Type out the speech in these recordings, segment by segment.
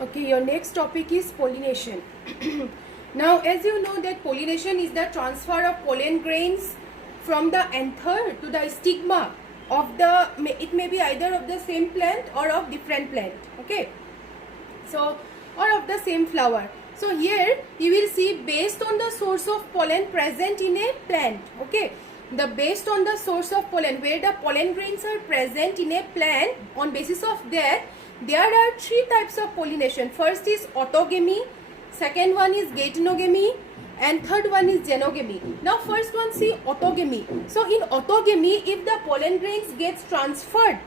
Okay, your next topic is pollination. Now, as you know that pollination is the transfer of pollen grains from the anther to the stigma of the, it may be either of the same plant or of different plant, okay? So, or of the same flower. So, here you will see based on the source of pollen present in a plant, okay? The based on the source of pollen, where the pollen grains are present in a plant, on basis of that, there are three types of pollination. First is autogamy, second one is geitonogamy, and third one is genogamy. Now first one, see autogamy. So in autogamy, if the pollen grains gets transferred,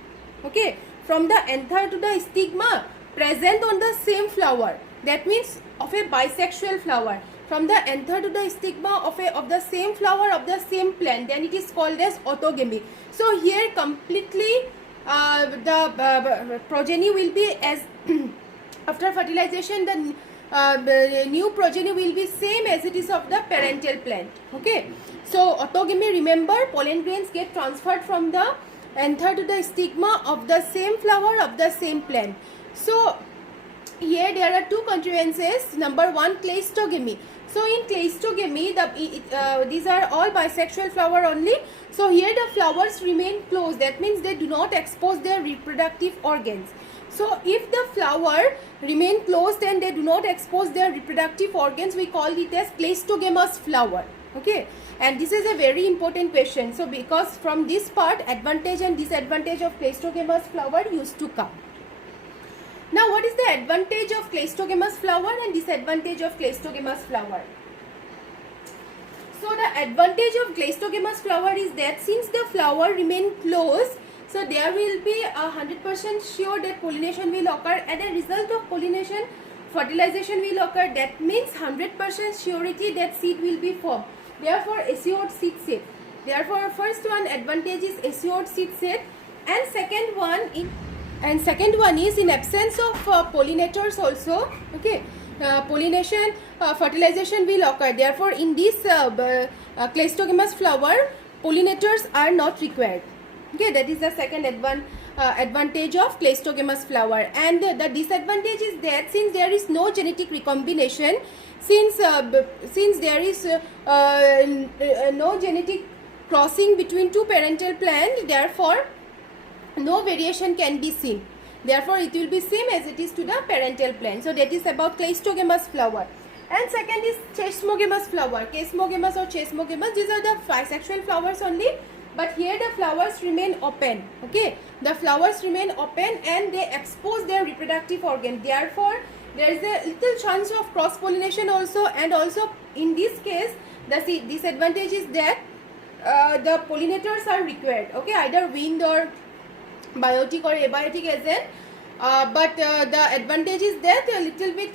okay, from the anther to the stigma present on the same flower, that means of a bisexual flower, from the anther to the stigma of the same flower of the same plant, then it is called as autogamy. So here completely the progeny will be as after fertilization, the new progeny will be same as it is of the parental plant, okay? So autogamy, remember, pollen grains get transferred from the anther to the stigma of the same flower of the same plant. So here there are two contrivances. Number one, kleistogamy. So in kleistogamy, these are all bisexual flower only. So here the flowers remain closed. That means they do not expose their reproductive organs. So if the flower remain closed and they do not expose their reproductive organs, we call it as kleistogamous flower. Okay, and this is a very important question. So because from this part, advantage and disadvantage of kleistogamous flower used to come. Now, what is the advantage of kleistogamous flower and disadvantage of kleistogamous flower? So, the advantage of kleistogamous flower is that since the flower remain closed, so there will be 100% sure that pollination will occur, and a result of pollination, fertilization will occur. That means 100% surety that seed will be formed. Therefore, assured seed set. Therefore, first one advantage is assured seed set, and second one is in absence of pollinators also, okay, pollination, fertilization will occur. Therefore in this kleistogamous flower, pollinators are not required, okay. That is the second advantage of kleistogamous flower. And the disadvantage is that since there is no genetic recombination, since there is no genetic crossing between two parental plants, therefore no variation can be seen. Therefore it will be same as it is to the parental plant. So that is about kleistogamous flower. And second is chesmogamous flower. Chesmogamous or chesmogamous, these are the bisexual flowers only, but here the flowers remain open, okay. The flowers remain open and they expose their reproductive organ. Therefore there is a little chance of cross pollination also, and also in this case the disadvantage is that the pollinators are required, okay, either wind or biotic or abiotic agent, but the advantage is that a little bit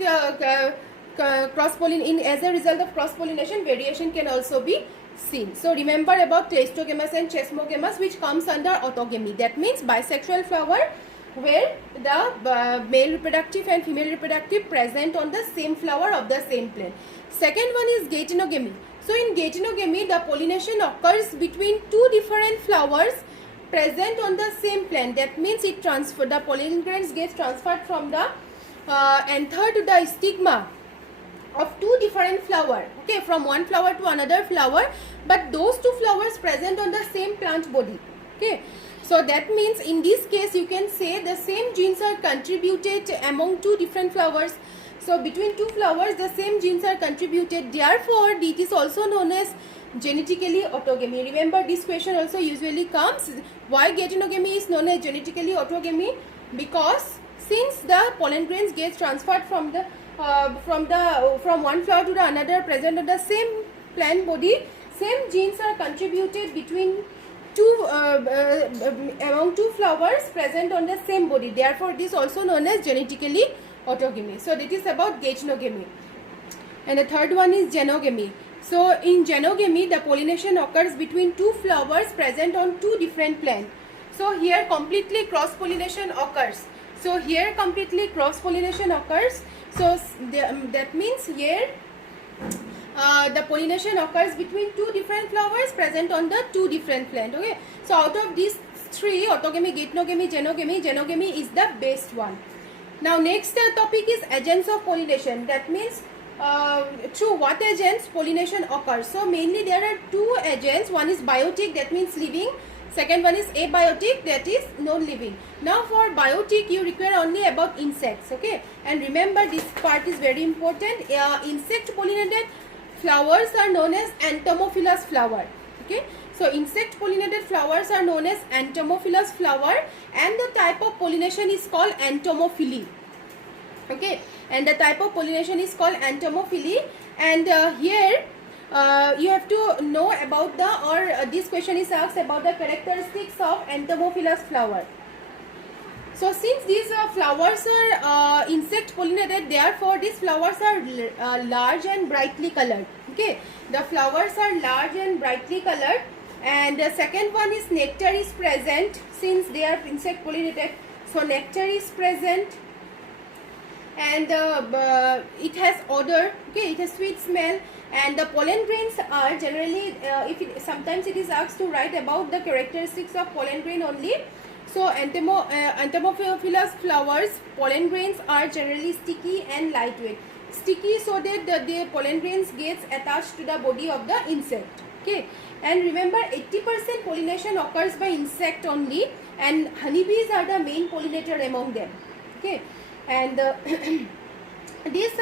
cross pollination, as a result of cross pollination, variation can also be seen. So remember about kleistogamous and chesmogamous, which comes under autogamy. That means bisexual flower where the male reproductive and female reproductive present on the same flower of the same plant. Second one is geitonogamy. So in geitonogamy, the pollination occurs between two different flowers present on the same plant. That means the pollen grains gets transferred from the anther to the stigma of two different flower, okay, from one flower to another flower, but those two flowers present on the same plant body, okay. So that means in this case you can say the same genes are contributed among two different flowers. So between two flowers the same genes are contributed, therefore it is also known as genetically autogamy. Remember, this question also usually comes. Why geitonogamy is known as genetically autogamy? Because since the pollen grains gets transferred from one flower to the another present on the same plant body, same genes are contributed between among two flowers present on the same body. Therefore it is also known as genetically autogamy. So that is about geitonogamy. And the third one is genogamy. So in genogamy, the pollination occurs between two flowers present on two different plants. So here completely cross pollination occurs. So here completely cross pollination occurs. So that means here the pollination occurs between two different flowers present on the two different plants. Okay. So out of these three, autogamy, geitonogamy, genogamy is the best one. Now next topic is agents of pollination. That means through what agents pollination occurs. So mainly there are two agents. One is biotic, that means living. Second one is abiotic, that is non-living. Now for biotic you require only about insects, okay. And remember this part is very important. Insect pollinated flowers are known as entomophilous flower, okay. So insect pollinated flowers are known as entomophilous flower, and the type of pollination is called entomophily, okay. And the type of pollination is called entomophily. And here you have to know about this question is asked about the characteristics of entomophilous flower. So since these flowers are insect pollinated, therefore these flowers are large and brightly colored, okay. The flowers are large and brightly colored. And the second one is nectar is present, since they are insect pollinated, so nectar is present. And it has odor, okay, it has sweet smell. And the pollen grains are generally sometimes it is asked to write about the characteristics of pollen grain only. So entomophilous flowers pollen grains are generally sticky and lightweight. Sticky so that the pollen grains gets attached to the body of the insect, okay. And remember 80% pollination occurs by insect only, and honeybees are the main pollinator among them, okay. And these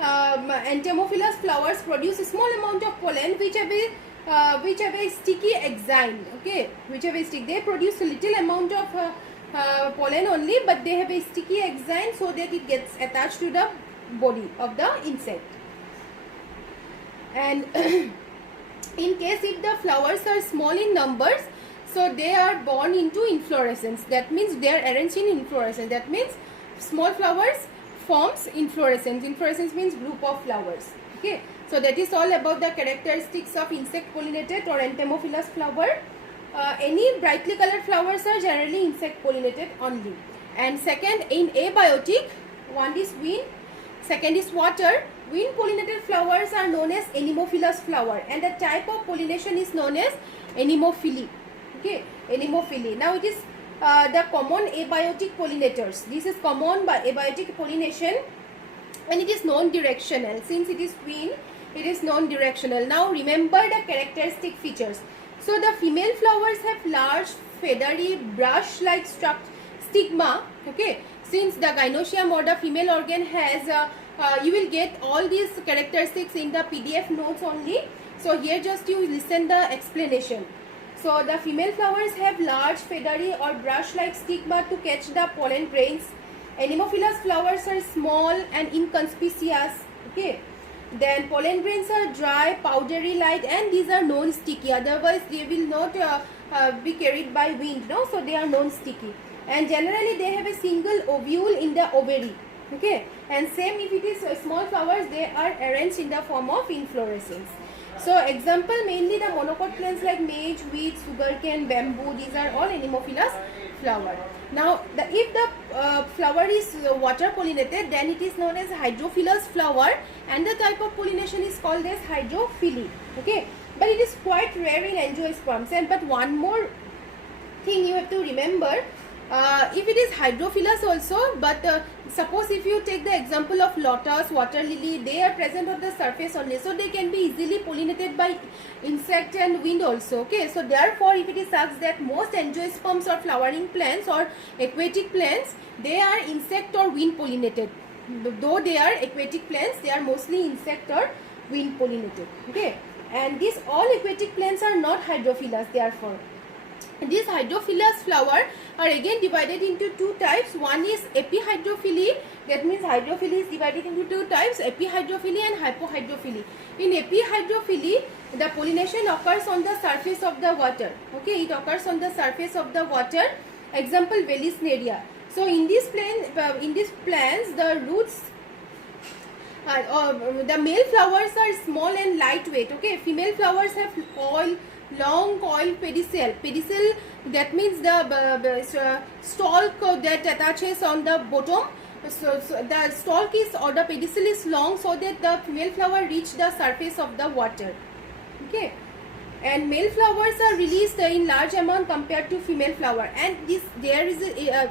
entomophilous flowers produce a small amount of pollen which have a sticky exine, okay, they produce a little amount of pollen only, but they have a sticky exine so that it gets attached to the body of the insect. And in case if the flowers are small in numbers, so they are born into inflorescence, that means they are arranged in inflorescence, that means small flowers forms inflorescence. Inflorescence means group of flowers, okay. So that is all about the characteristics of insect pollinated or entomophilous flower. Any brightly colored flowers are generally insect pollinated only. And second, in abiotic, one is wind, second is water. Wind pollinated flowers are known as anemophilous flower, and the type of pollination is known as anemophily, okay, anemophily. Now it is the common abiotic pollinators. This is common by abiotic pollination, and it is non-directional. Since it is wind, it is non-directional. Now remember the characteristic features. So the female flowers have large feathery brush-like stigma, okay. Since the gynoecium or the female organ has you will get all these characteristics in the PDF notes only. So here just you listen the explanation. So the female flowers have large feathery or brush-like stigma to catch the pollen grains. Anemophilous flowers are small and inconspicuous, okay. Then pollen grains are dry, powdery light, and these are non-sticky. Otherwise they will not be carried by wind, no. So they are non-sticky, and generally they have a single ovule in the ovary, okay. And same if it is small flowers, they are arranged in the form of inflorescence. So example mainly the monocot plants like maize, wheat, sugarcane, bamboo, these are all anemophilous flower. Now if the flower is water pollinated, then it is known as hydrophilous flower, and the type of pollination is called as hydrophily, okay. But it is quite rare in angiosperms. And but one more thing you have to remember, if it is hydrophilous also, but suppose if you take the example of lotus, water lily, they are present on the surface only, so they can be easily pollinated by insect and wind also, okay. So therefore if it is asked that most angiosperms or flowering plants or aquatic plants, they are insect or wind pollinated. Though they are aquatic plants, they are mostly insect or wind pollinated, okay. And these all aquatic plants are not hydrophilous. Therefore these hydrophilous flower are again divided into two types. One is epihydrophily, that means hydrophily is divided into two types, epihydrophily and hypohydrophily. In epihydrophily, the pollination occurs on the surface of the water, okay, it occurs on the surface of the water. Example Velisneria. So in these plants the roots the male flowers are small and lightweight, okay. Female flowers have long coil pedicel. Pedicel, that means the stalk that attaches on the bottom. So the stalk is or the pedicel is long so that the female flower reach the surface of the water, okay. And male flowers are released in large amount compared to female flower. And there is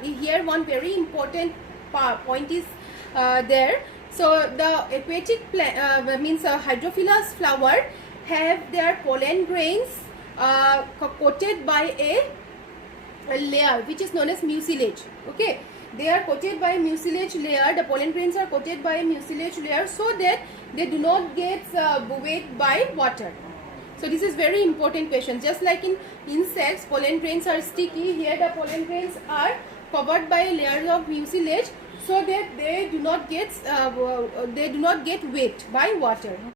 here one very important point is there. So the aquatic hydrophilous flower have their pollen grains coated by a layer which is known as mucilage. Okay, they are coated by mucilage layer. The pollen grains are coated by a mucilage layer so that they do not get wet by water. So this is very important question. Just like in insects, pollen grains are sticky. Here the pollen grains are covered by layers of mucilage so that they do not get wet by water.